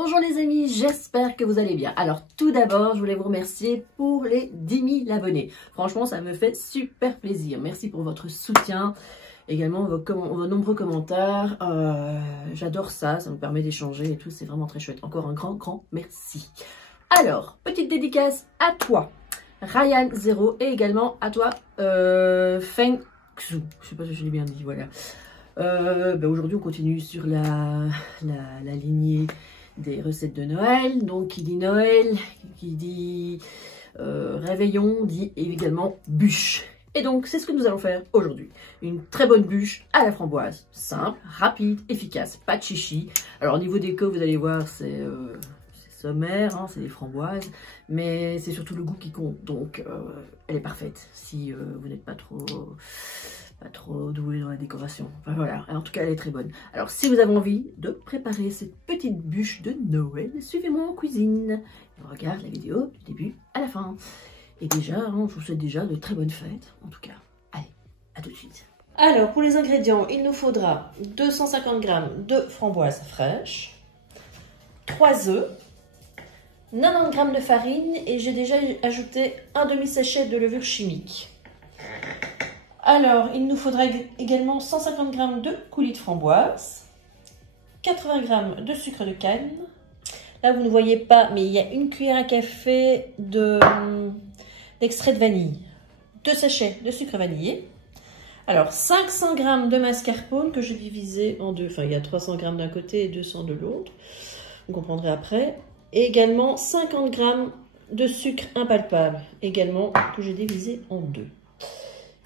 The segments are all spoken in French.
Bonjour les amis, j'espère que vous allez bien. Alors tout d'abord, je voulais vous remercier pour les 10 000 abonnés. Franchement, ça me fait super plaisir. Merci pour votre soutien, également vos nombreux commentaires. J'adore ça, ça me permet d'échanger et tout, c'est vraiment très chouette. Encore un grand merci. Alors, petite dédicace à toi, Ryan0, et également à toi, Feng Xu. Je sais pas si je l'ai bien dit, voilà. Aujourd'hui, on continue sur la lignée des recettes de Noël. Donc, qui dit Noël, qui dit réveillon, dit également bûche. Et donc, c'est ce que nous allons faire aujourd'hui. Une très bonne bûche à la framboise. Simple, rapide, efficace, pas de chichi. Alors, au niveau déco, vous allez voir, c'est sommaire, hein, c'est des framboises. Mais c'est surtout le goût qui compte. Donc, elle est parfaite. Si vous n'êtes pas trop doué dans la décoration. Enfin voilà, en tout cas elle est très bonne. Alors si vous avez envie de préparer cette petite bûche de Noël, suivez-moi en cuisine. On regarde la vidéo du début à la fin. Et déjà, je vous souhaite déjà de très bonnes fêtes. En tout cas, allez, à tout de suite. Alors pour les ingrédients, il nous faudra 250 g de framboises fraîches, 3 œufs, 90 g de farine et j'ai déjà ajouté un demi-sachet de levure chimique. Alors, il nous faudra également 150 g de coulis de framboise, 80 g de sucre de canne. Là, vous ne voyez pas, mais il y a une cuillère à café d'extrait de vanille, 2 sachets de sucre vanillé. Alors, 500 g de mascarpone que j'ai divisé en deux. Enfin, il y a 300 g d'un côté et 200 de l'autre. Vous comprendrez après. Et également 50 g de sucre impalpable, également que j'ai divisé en deux.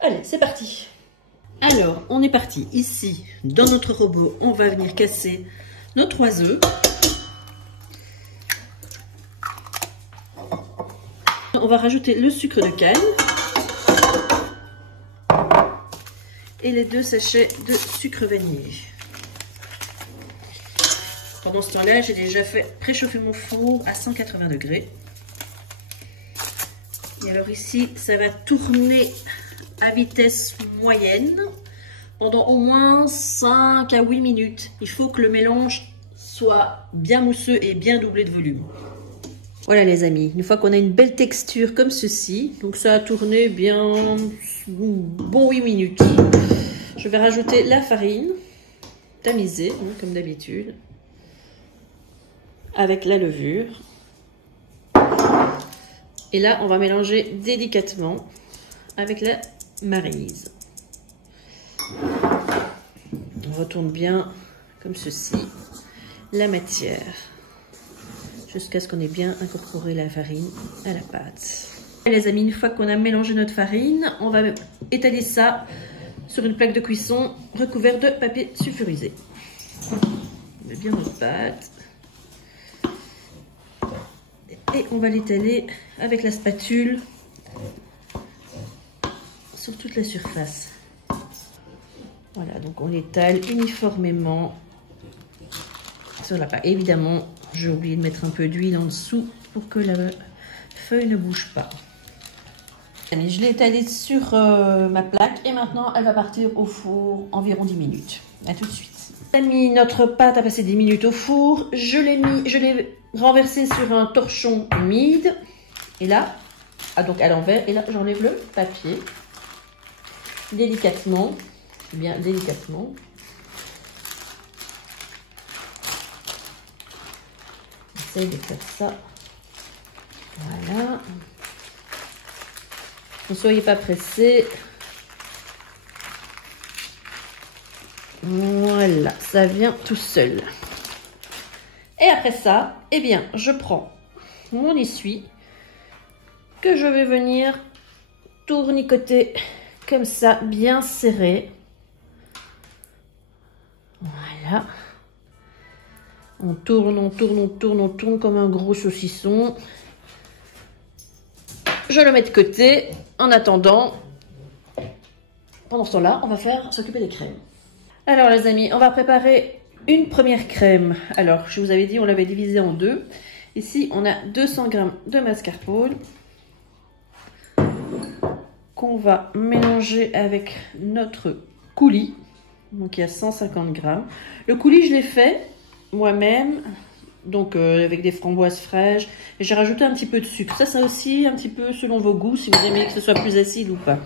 Allez, c'est parti. Alors, on est parti. Ici, dans notre robot, on va venir casser nos 3 œufs. On va rajouter le sucre de canne. Et les 2 sachets de sucre vanillé. Pendant ce temps-là, j'ai déjà fait préchauffer mon four à 180 degrés. Et alors ici, ça va tourner à vitesse moyenne pendant au moins 5 à 8 minutes. Il faut que le mélange soit bien mousseux et bien doublé de volume. Voilà les amis, une fois qu'on a une belle texture comme ceci, donc ça a tourné bien bon 8 minutes. Je vais rajouter la farine tamisée, comme d'habitude, avec la levure. Et là, on va mélanger délicatement avec la maryse. On retourne bien comme ceci la matière jusqu'à ce qu'on ait bien incorporé la farine à la pâte. Les amis, une fois qu'on a mélangé notre farine, on va étaler ça sur une plaque de cuisson recouverte de papier sulfurisé. On met bien notre pâte et on va l'étaler avec la spatule sur toute la surface. Voilà, donc on l'étale uniformément sur la pâte. Évidemment, j'ai oublié de mettre un peu d'huile en dessous pour que la feuille ne bouge pas. Allez, je l'ai étalée sur ma plaque et maintenant elle va partir au four environ 10 minutes. A tout de suite. On a mis notre pâte à passer 10 minutes au four. Je l'ai renversée sur un torchon humide. Et là, donc à l'envers, et là j'enlève le papier. Délicatement, bien délicatement. J'essaie de faire ça. Voilà. Ne soyez pas pressés. Voilà, ça vient tout seul. Et après ça, eh bien, je prends mon essuie que je vais venir tournicoter comme ça, bien serré. Voilà. On tourne, on tourne, on tourne, on tourne comme un gros saucisson. Je le mets de côté. En attendant, pendant ce temps-là, on va s'occuper des crèmes. Alors les amis, on va préparer une première crème. Alors, je vous avais dit, on l'avait divisé en deux. Ici, on a 200 g de mascarpone qu'on va mélanger avec notre coulis. Donc, il y a 150 g. Le coulis, je l'ai fait moi-même donc avec des framboises fraîches. Et j'ai rajouté un petit peu de sucre. Ça aussi, un petit peu selon vos goûts, si vous aimez que ce soit plus acide ou pas.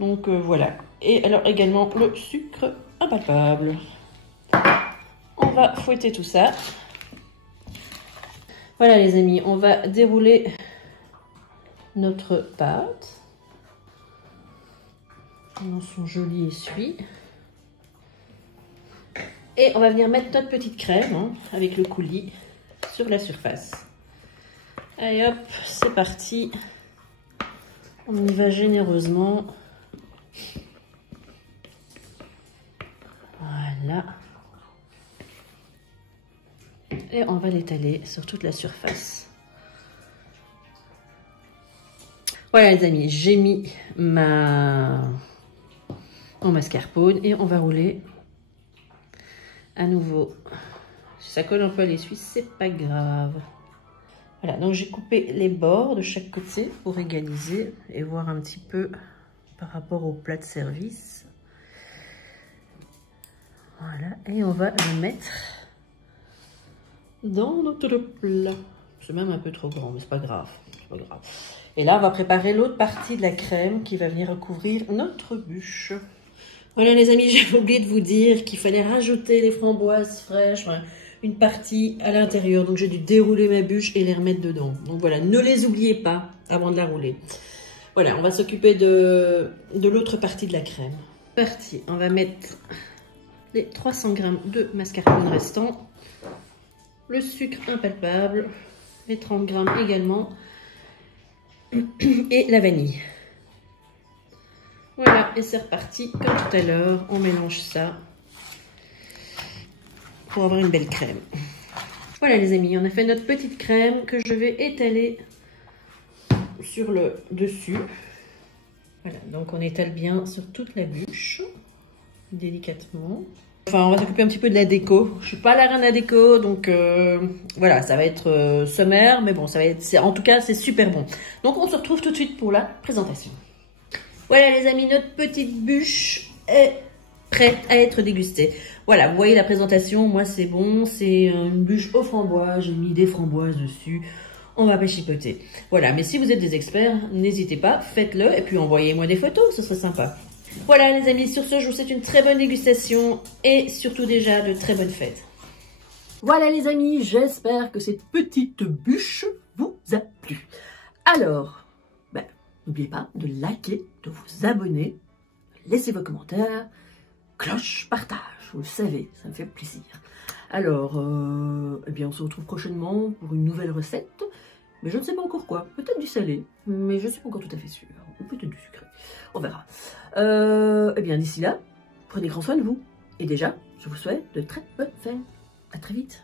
Donc voilà. Et alors également le sucre impalpable. On va fouetter tout ça. Voilà les amis, on va dérouler notre pâte dans son joli essuie. Et on va venir mettre notre petite crème hein, avec le coulis sur la surface. Allez hop, c'est parti. On y va généreusement. Voilà. Et on va l'étaler sur toute la surface. Voilà les amis, j'ai mis mon mascarpone et on va rouler à nouveau. Si ça colle un peu à l'essuie, c'est pas grave. Voilà, donc j'ai coupé les bords de chaque côté pour égaliser et voir un petit peu par rapport au plat de service. Voilà, et on va le mettre dans notre plat. C'est même un peu trop grand, mais c'est pas grave. C'est pas grave. Et là, on va préparer l'autre partie de la crème qui va venir recouvrir notre bûche. Voilà les amis, j'ai oublié de vous dire qu'il fallait rajouter les framboises fraîches, voilà, une partie à l'intérieur. Donc j'ai dû dérouler ma bûche et les remettre dedans. Donc voilà, ne les oubliez pas avant de la rouler. Voilà, on va s'occuper de l'autre partie de la crème. Parti, on va mettre les 300 g de mascarpone restants, le sucre impalpable, les 30 g également, et la vanille. Voilà, et c'est reparti comme tout à l'heure. On mélange ça pour avoir une belle crème. Voilà les amis, on a fait notre petite crème que je vais étaler sur le dessus. Voilà, donc on étale bien sur toute la bûche, délicatement. Enfin, on va s'occuper un petit peu de la déco. Je suis pas la reine de la déco, donc voilà, ça va être sommaire, mais bon, ça va être, en tout cas, c'est super bon. Donc on se retrouve tout de suite pour la présentation. Voilà les amis, notre petite bûche est prête à être dégustée. Voilà, vous voyez la présentation, moi c'est bon, c'est une bûche aux framboises, j'ai mis des framboises dessus, on va pas chipoter. Voilà, mais si vous êtes des experts, n'hésitez pas, faites-le et puis envoyez-moi des photos, ce serait sympa. Voilà les amis, sur ce, je vous souhaite une très bonne dégustation et surtout déjà de très bonnes fêtes. Voilà les amis, j'espère que cette petite bûche vous a plu. Alors, n'oubliez pas de liker, de vous abonner, laissez vos commentaires, cloche, partage, vous le savez, ça me fait plaisir. Alors, eh bien on se retrouve prochainement pour une nouvelle recette, mais je ne sais pas encore quoi, peut-être du salé, mais je ne suis pas encore tout à fait sûre, ou peut-être du sucré, on verra. Eh bien d'ici là, prenez grand soin de vous, et déjà, je vous souhaite de très bonnes fêtes, à très vite.